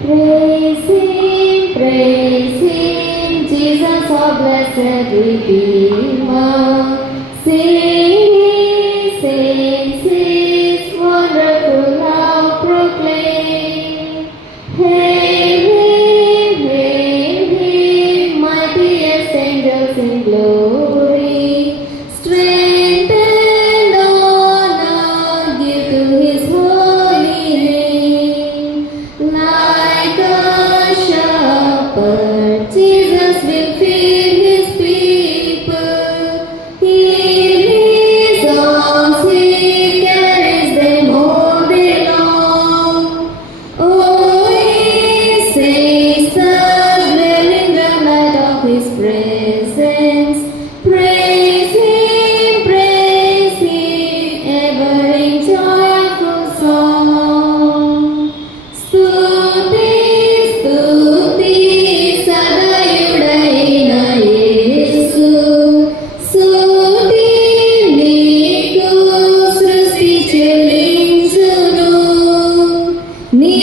Praise Him, Jesus our blessed Redeemer. Sing His wonderful love proclaim. Hail Him, mightiest angels in glory. Strength and honor give to His holy name. Like a shepherd, Jesus will feed His people. In His arms He carries them all day long. Oh, His saints are dwell in the light of His presence. Praise Him, ever in joyful song. Stuti, సదయుడైన యేసు, స్తుతి నీకు సృష్టి చెల్లించును. నీ